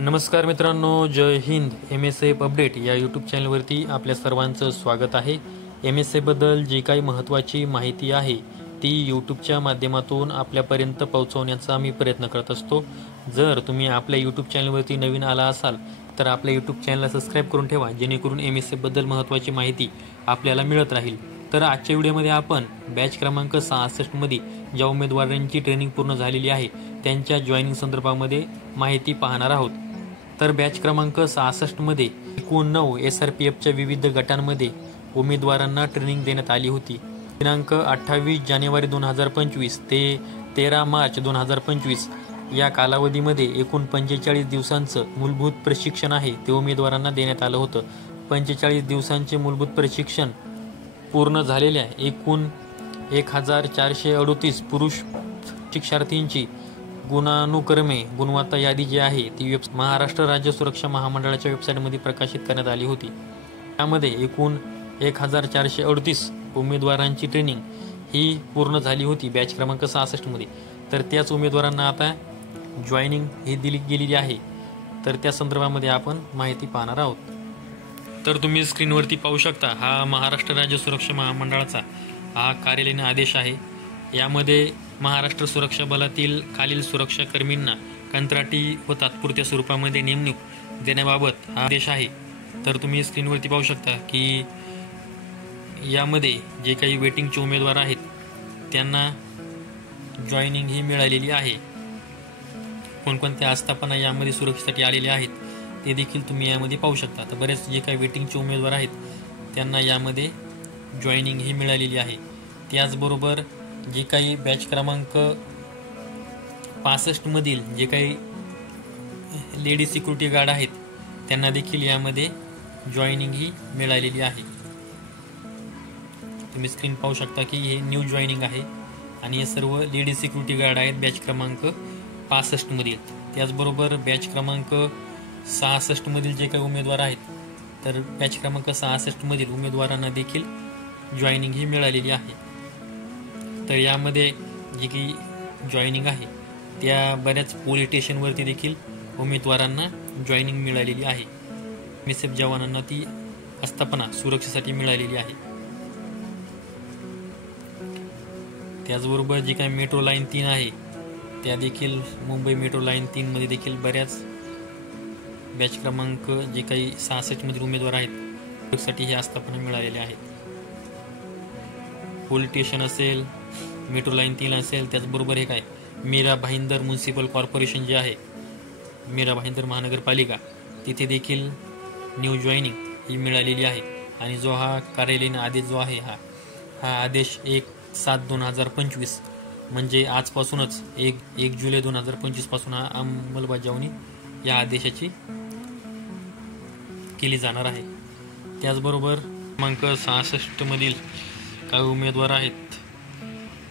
नमस्कार मित्रांनो, जय Hind. MSF update या यूट्यूब चॅनलवरती आपल्या सर्वांचं स्वागत आहे. MSF बद्दल जी काही महत्त्वाची माहिती आहे ती यूट्यूबच्या माध्यमातून आपल्यापर्यंत पोहोचवण्याचा आम्ही प्रयत्न करत असतो. जर तुम्ही आपल्या यूट्यूब चॅनलवरती नवीन आला असाल तर आपल्या यूट्यूब चॅनलला सबस्क्राईब करून ठेवा, जेणेकरून MSF बद्दल महत्त्वाची माहिती आपल्याला मिळत राहील. तर आजच्या व्हिडिओमध्ये आपण बॅच क्रमांक 66 मध्ये ज्या उमेदवारांची ट्रेनिंग पूर्ण झालेली आहे त्यांच्या जॉईनिंग संदर्भामध्ये माहिती पाहणार आहोत. तर बॅच क्रमांक 66 मध्ये एकूण 9 SRPFच्या विविध गटांमध्ये उमेदवारांना ट्रेनिंग देण्यात आली होती. दिनांक 28 जानेवारी 2025 ते 13 मार्च 2025 या कालावधीमध्ये एकूण 45 दिवसांचं मूलभूत प्रशिक्षण आहे ते उमेदवारांना देण्यात आलं होतं. 45 दिवसांचे मूलभूत प्रशिक्षण पूर्ण झालेल्या एकूण 1438 पुरुष शिक्षार्थींची गुणानुक्रमे गुणवत्ता यादी जी आहे ती महाराष्ट्र राज्य सुरक्षा महामंडळाच्या वेबसाईटमध्ये प्रकाशित करण्यात आली होती. त्यामध्ये एकूण 1438 उमेदवारांची ट्रेनिंग ही पूर्ण झाली होती बॅच क्रमांक 66 मध्ये. तर त्याच उमेदवारांना आता जॉईनिंग ही दिली गेलेली आहे. तर त्या संदर्भामध्ये आपण माहिती पाहणार आहोत. तर तुम्ही स्क्रीनवरती पाहू शकता, हा महाराष्ट्र राज्य सुरक्षा महामंडळाचा हा कार्यालयीन आदेश आहे. यामध्ये महाराष्ट्र सुरक्षा बलातील खालील सुरक्षाकर्मींना कंत्राटी व तात्पुरत्या स्वरूपामध्ये नेमणूक देण्याबाबत हा आदेश आहे. तर तुम्ही स्क्रीनवरती पाहू शकता की यामध्ये जे काही वेटिंगचे उमेदवार आहेत त्यांना जॉईनिंग ही मिळालेली आहे. कोणकोणत्या आस्थापना यामध्ये सुरक्षेसाठी आलेले आहेत ते देखील तुम्ही यामध्ये पाहू शकता. तर बरेच जे काही वेटिंगचे उमेदवार आहेत त्यांना यामध्ये जॉईनिंग ही मिळालेली आहे. त्याचबरोबर जे काही बॅच क्रमांक 65 मधील जे काही लेडी सिक्युरिटी गार्ड आहेत त्यांना देखील यामध्ये जॉईनिंग ही मिळालेली आहे. तुम्ही स्क्रीन पाहू शकता की हे न्यू जॉईनिंग आहे आणि हे सर्व लेडी सिक्युरिटी गार्ड आहेत बॅच क्रमांक 65 मधील. त्याचबरोबर बॅच क्रमांक 66 मधील जे काही उमेदवार आहेत तर बॅच क्रमांक 66 मधील उमेदवारांना देखील जॉईनिंग ही मिळालेली आहे. तर यामध्ये जी की जॉईनिंग आहे त्या बऱ्याच पोलीस स्टेशनवरती देखील उमेदवारांना जॉईनिंग मिळालेली आहे. MSF जवानांना ती आस्थापना सुरक्षेसाठी मिळालेली आहे. त्याचबरोबर जी काही मेट्रो लाईन 3 आहे त्या देखील मुंबई मेट्रो लाईन 3 मध्ये देखील बऱ्याच बॅच क्रमांक जे काही 66 मधील उमेदवार आहेत सुरक्षेसाठी ही आस्थापना मिळालेली आहे. पोलीस स्टेशन असेल, मेट्रो लाईन 3 असेल, त्याचबरोबर हे काय मीरा भाईंदर म्युन्सिपल कॉर्पोरेशन जे आहे, मीरा भाईंदर महानगरपालिका, तिथे देखील न्यू जॉईनिंग ही मिळालेली आहे. आणि जो हा कार्यालयीन आदेश जो आहे हा आदेश 1/7/2025 म्हणजे आजपासूनच 1 जुलै 2025 पासून हा अंमलबजावणी या आदेशाची केली जाणार आहे. त्याचबरोबर क्रमांक 66 मधील काही उमेदवार आहेत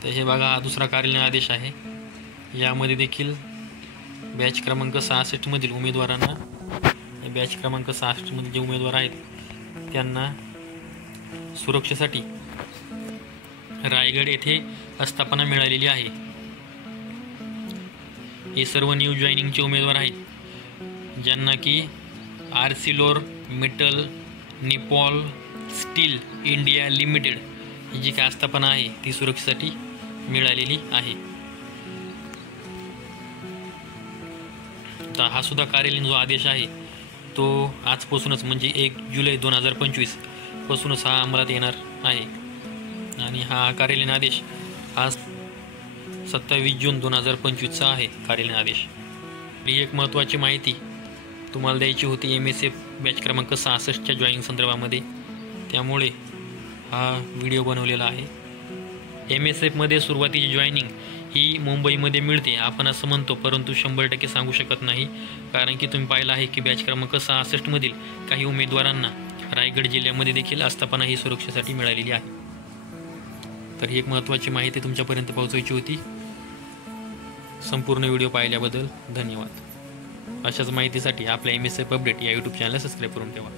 तर हे बघा, हा दुसरा कार्यालयीन आदेश आहे. यामध्ये देखील बॅच क्रमांक 66 मधील उमेदवारांना बॅच क्रमांक 66 मधील जे उमेदवार आहेत त्यांना सुरक्षेसाठी रायगड येथे आस्थापना मिळालेली आहे. हे सर्व न्यू जॉईनिंगचे उमेदवार आहेत ज्यांना की आर्सिलोर मेटल निपॉल स्टील इंडिया लिमिटेड ही जी काय आस्थापना आहे ती सुरक्षेसाठी मिळालेली आहे. तर हा सुद्धा कार्यालयीन जो आदेश आहे तो आजपासूनच म्हणजे 1 जुलै 2025 पासूनच हा अंमलात येणार आहे. आणि हा कार्यालयीन आदेश हा 27 जून 2025 आहे कार्यालयीन आदेश. ही एक महत्त्वाची माहिती तुम्हाला द्यायची होती MSF बॅच क्रमांक 66च्या जॉईनिंग संदर्भामध्ये, त्यामुळे हा व्हिडिओ बनवलेला आहे. MSF मध्ये सुरुवातीची जॉईनिंग ही मुंबईमध्ये मिळते आपण असं म्हणतो, परंतु 100% सांगू शकत नाही. कारण की तुम्ही पाहिलं आहे की बॅच क्रमांक 66 मधील काही उमेदवारांना रायगड जिल्ह्यामध्ये देखील आस्थापना ही सुरक्षेसाठी मिळालेली आहे. तर ही एक महत्त्वाची माहिती तुमच्यापर्यंत पोहोचवायची होती. संपूर्ण व्हिडिओ पाहिल्याबद्दल धन्यवाद. अशाच माहितीसाठी आपल्या MSF अपडेट या यूट्यूब चॅनलला सबस्क्राईब करून ठेवा.